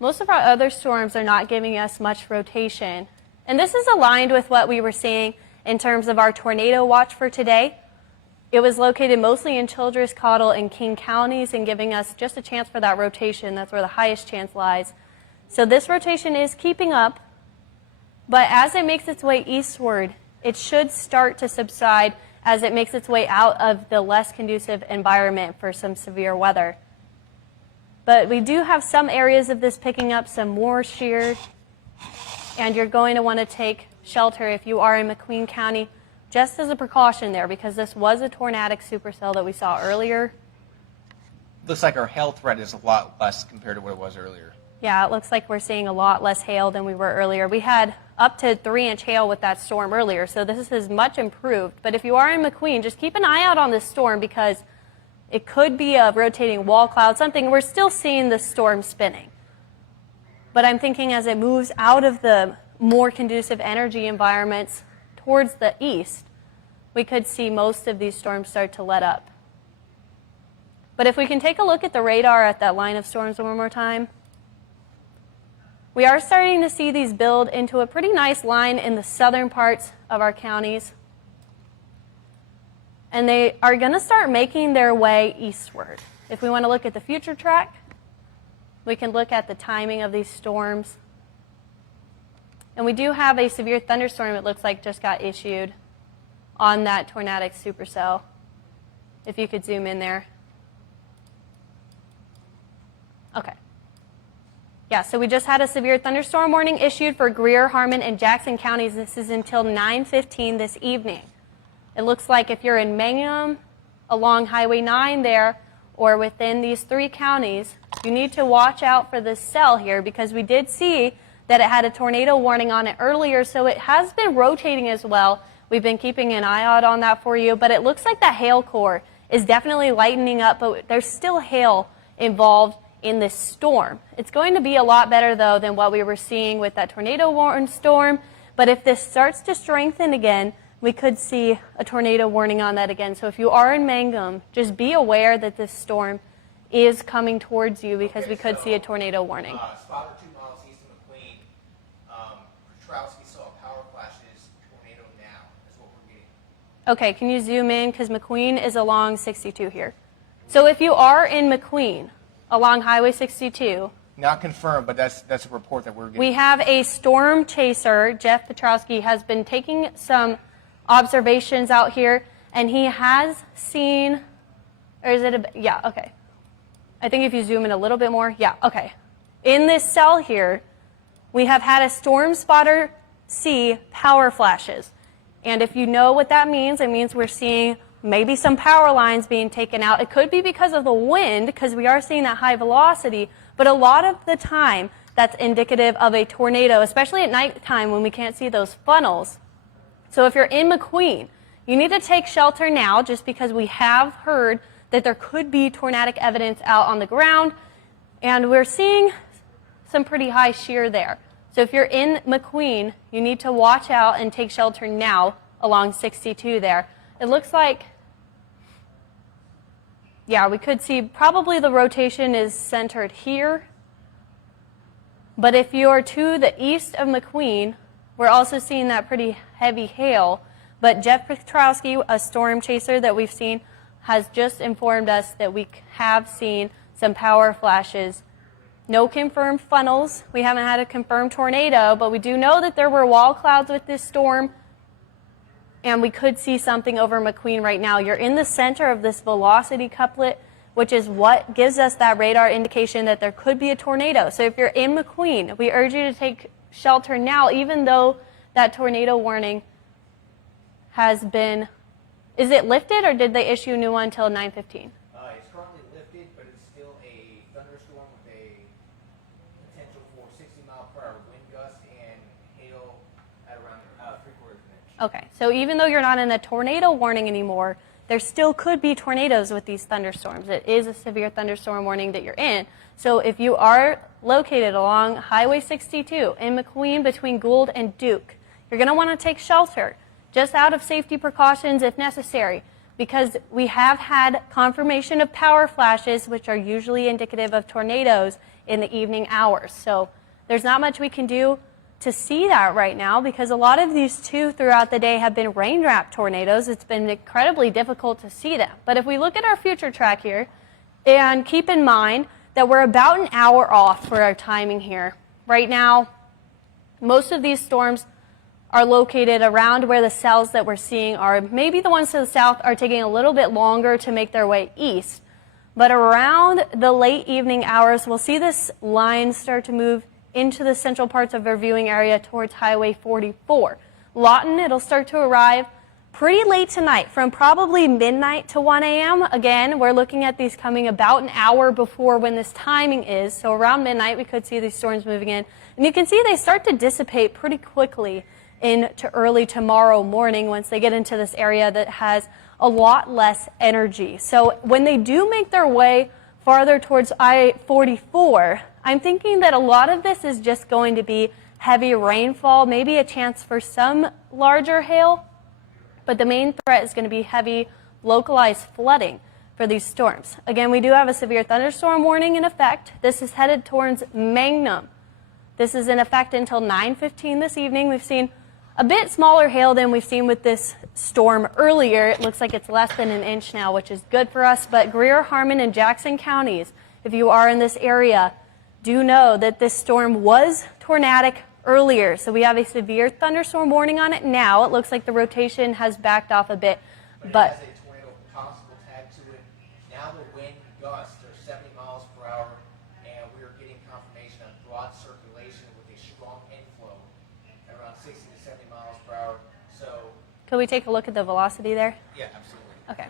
Most of our other storms are not giving us much rotation. And this is aligned with what we were seeing in terms of our tornado watch for today. It was located mostly in Childress, Cottle, and King counties and giving us just a chance for that rotation. That's where the highest chance lies. So this rotation is keeping up, but as it makes its way eastward, it should start to subside as it makes its way out of the less conducive environment for some severe weather. But we do have some areas of this picking up some more shear, and you're going to want to take shelter if you are in McQueen County, just as a precaution there, because this was a tornadic supercell that we saw earlier. Looks like our hail threat is a lot less compared to what it was earlier. Yeah, it looks like we're seeing a lot less hail than we were earlier. We had up to 3-inch hail with that storm earlier, so this is much improved. But if you are in McQueen, just keep an eye out on this storm because it could be a rotating wall cloud, something. We're still seeing the storm spinning. But I'm thinking as it moves out of the more conducive energy environments towards the east, we could see most of these storms start to let up. But if we can take a look at the radar at that line of storms one more time, we are starting to see these build into a pretty nice line in the southern parts of our counties. And they are going to start making their way eastward. If we want to look at the future track, we can look at the timing of these storms. And we do have a severe thunderstorm, it looks like, just got issued on that tornadic supercell. If you could zoom in there. Okay. Yeah, so we just had a severe thunderstorm warning issued for Greer, Harmon, and Jackson counties. This is until 9:15 this evening. It looks like if you're in Mangum, along Highway 9 there, or within these 3 counties, you need to watch out for this cell here because we did see that it had a tornado warning on it earlier, so it has been rotating as well. We've been keeping an eye out on that for you, but it looks like that hail core is definitely lightening up, but there's still hail involved in this storm. It's going to be a lot better, though, than what we were seeing with that tornado warning storm, but if this starts to strengthen again, we could see a tornado warning on that again. So if you are in Mangum, just be aware that this storm is coming towards you because we could see a tornado warning. Spotter 2 miles east of McQueen, Petrowski saw power flashes, tornado now is what we're getting. Okay, can you zoom in? Because McQueen is along 62 here. So if you are in McQueen, along Highway 62. Not confirmed, but that's a report that we're getting. We have a storm chaser. Jeff Petrowski has been taking some observations out here, and he has seen, or is it yeah, okay. I think if you zoom in a little bit more, yeah, okay. In this cell here, we have had a storm spotter see power flashes. And if you know what that means, it means we're seeing maybe some power lines being taken out. It could be because of the wind, because we are seeing that high velocity, but a lot of the time that's indicative of a tornado, especially at nighttime when we can't see those funnels. So if you're in McQueen, you need to take shelter now just because we have heard that there could be tornadic evidence out on the ground, and we're seeing some pretty high shear there. So if you're in McQueen, you need to watch out and take shelter now along 62 there. It looks like, yeah, we could see probably the rotation is centered here. But if you're to the east of McQueen, we're also seeing that pretty heavy hail. But Jeff Petrowski, a storm chaser that we've seen, has just informed us that we have seen some power flashes. No confirmed funnels. We haven't had a confirmed tornado, but we do know that there were wall clouds with this storm. And we could see something over McQueen right now. You're in the center of this velocity couplet, which is what gives us that radar indication that there could be a tornado. So if you're in McQueen, we urge you to take shelter now, even though that tornado warning has been, is it lifted or did they issue a new one until 9:15? It's currently lifted, but it's still a thunderstorm with a potential for 60-mile-per-hour wind gust and hail at around 3/4 inch. Okay, so even though you're not in a tornado warning anymore, there still could be tornadoes with these thunderstorms. It is a severe thunderstorm warning that you're in. So if you are located along Highway 62 in McQueen between Gould and Duke, you're going to want to take shelter just out of safety precautions if necessary, because we have had confirmation of power flashes, which are usually indicative of tornadoes in the evening hours. So there's not much we can do to see that right now because a lot of these too throughout the day have been raindrop tornadoes. It's been incredibly difficult to see them. But if we look at our future track here and keep in mind that we're about an hour off for our timing here. Right now, most of these storms are located around where the cells that we're seeing are. Maybe the ones to the south are taking a little bit longer to make their way east. But around the late evening hours, we'll see this line start to move into the central parts of our viewing area towards Highway 44. Lawton, it'll start to arrive pretty late tonight, from probably midnight to 1 a.m. Again, we're looking at these coming about an hour before when this timing is. So around midnight, we could see these storms moving in. And you can see they start to dissipate pretty quickly into early tomorrow morning once they get into this area that has a lot less energy. So when they do make their way farther towards I-44, I'm thinking that a lot of this is just going to be heavy rainfall, maybe a chance for some larger hail, but the main threat is going to be heavy localized flooding for these storms. Again, we do have a severe thunderstorm warning in effect. This is headed towards Mangum. This is in effect until 9:15 this evening. We've seen a bit smaller hail than we've seen with this storm earlier. It looks like it's less than an inch now, which is good for us. But Greer, Harmon, and Jackson counties, if you are in this area, do know that this storm was tornadic earlier. So we have a severe thunderstorm warning on it now. It looks like the rotation has backed off a bit. But it has a tornado possible tag to it. Now the wind gusts are 70 miles per hour, and we are getting confirmation of broad circulation with a strong inflow at around 60 to 70 miles per hour. So, could we take a look at the velocity there? yeah, absolutely. Okay.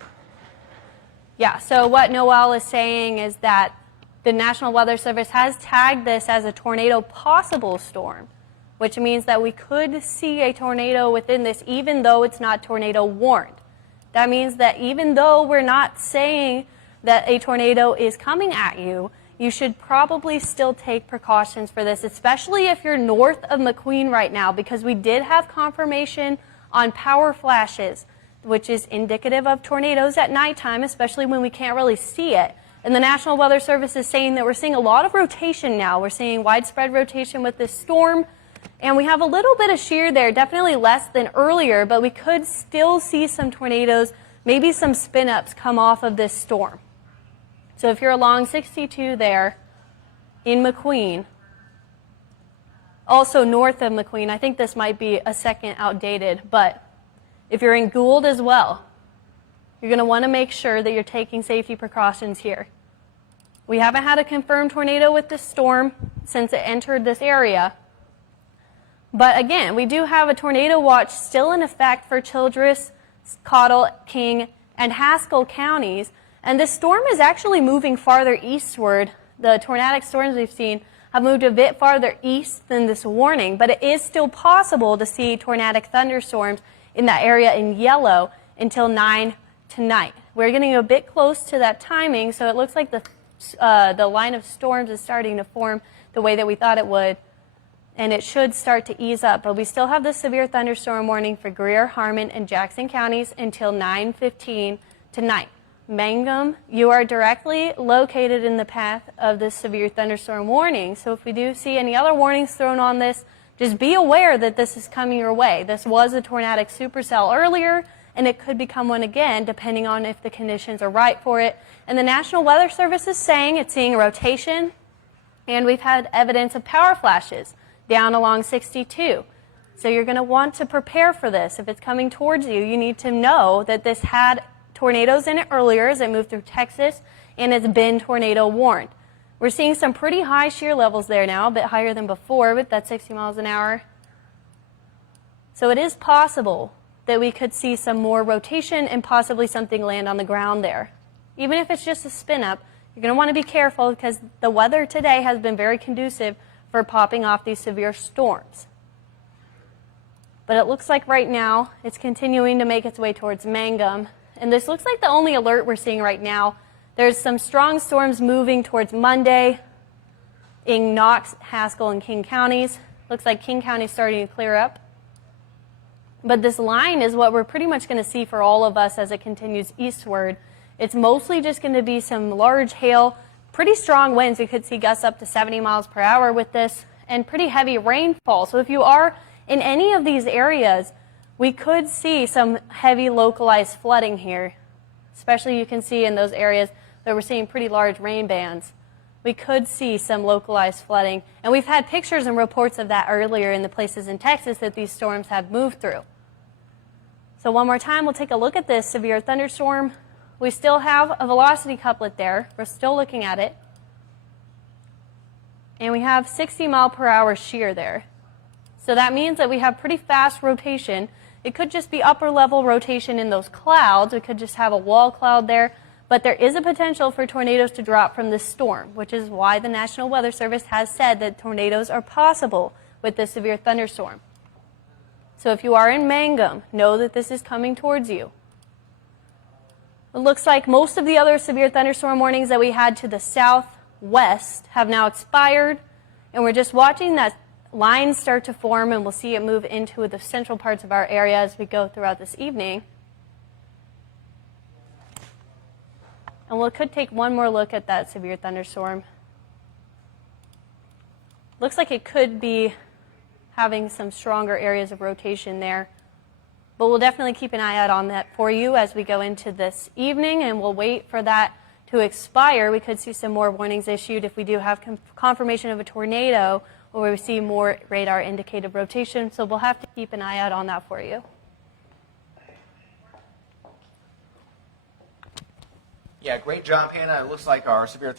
Yeah, so what Noel is saying is that the National Weather Service has tagged this as a tornado possible storm, which means that we could see a tornado within this even though it's not tornado warned. That means that even though we're not saying that a tornado is coming at you, you should probably still take precautions for this, especially if you're north of McQueen right now, because we did have confirmation on power flashes, which is indicative of tornadoes at nighttime, especially when we can't really see it. And the National Weather Service is saying that we're seeing a lot of rotation now. We're seeing widespread rotation with this storm. And we have a little bit of shear there, definitely less than earlier, but we could still see some tornadoes, maybe some spin-ups come off of this storm. So if you're along 62 there in McQueen, also north of McQueen, I think this might be a second outdated, but if you're in Gould as well, you're going to want to make sure that you're taking safety precautions here. We haven't had a confirmed tornado with this storm since it entered this area. But again, we do have a tornado watch still in effect for Childress, Cottle, King, and Haskell counties. And this storm is actually moving farther eastward. The tornadic storms we've seen have moved a bit farther east than this warning, but it is still possible to see tornadic thunderstorms in that area in yellow until 9 tonight. We're getting a bit close to that timing, so it looks like the line of storms is starting to form the way that we thought it would, and it should start to ease up. But we still have the severe thunderstorm warning for Greer, Harmon, and Jackson counties until 9:15 tonight. Mangum, you are directly located in the path of this severe thunderstorm warning, so if we do see any other warnings thrown on this, just be aware that this is coming your way. This was a tornadic supercell earlier, and it could become one again depending on if the conditions are right for it. And the National Weather Service is saying it's seeing a rotation, and we've had evidence of power flashes down along 62. So you're going to want to prepare for this. If it's coming towards you, you need to know that this had tornadoes in it earlier as it moved through Texas, and it's been tornado warned. We're seeing some pretty high shear levels there now, a bit higher than before with that 60 miles an hour. So it is possible that we could see some more rotation and possibly something land on the ground there. Even if it's just a spin up, you're going to want to be careful because the weather today has been very conducive for popping off these severe storms. But it looks like right now it's continuing to make its way towards Mangum. And this looks like the only alert we're seeing right now. There's some strong storms moving towards Monday in Knox, Haskell, and King counties. Looks like King County is starting to clear up. But this line is what we're pretty much going to see for all of us as it continues eastward. It's mostly just going to be some large hail, pretty strong winds. We could see gusts up to 70 miles per hour with this, and pretty heavy rainfall. So if you are in any of these areas, we could see some heavy localized flooding here, especially you can see in those areas that we're seeing pretty large rain bands. We could see some localized flooding, and we've had pictures and reports of that earlier in the places in Texas that these storms have moved through. So one more time, we'll take a look at this severe thunderstorm. We still have a velocity couplet there. We're still looking at it. And we have 60 mile per hour shear there. So that means that we have pretty fast rotation. It could just be upper level rotation in those clouds. We could just have a wall cloud there. But there is a potential for tornadoes to drop from this storm, which is why the National Weather Service has said that tornadoes are possible with this severe thunderstorm. So if you are in Mangum, know that this is coming towards you. It looks like most of the other severe thunderstorm warnings that we had to the southwest have now expired, and we're just watching that line start to form, and we'll see it move into the central parts of our area as we go throughout this evening. And we could take one more look at that severe thunderstorm. Looks like it could be having some stronger areas of rotation there. But we'll definitely keep an eye out on that for you as we go into this evening, and we'll wait for that to expire. We could see some more warnings issued if we do have confirmation of a tornado or we see more radar indicated rotation. So we'll have to keep an eye out on that for you. Yeah, great job, Hannah. It looks like our severe thunderstorm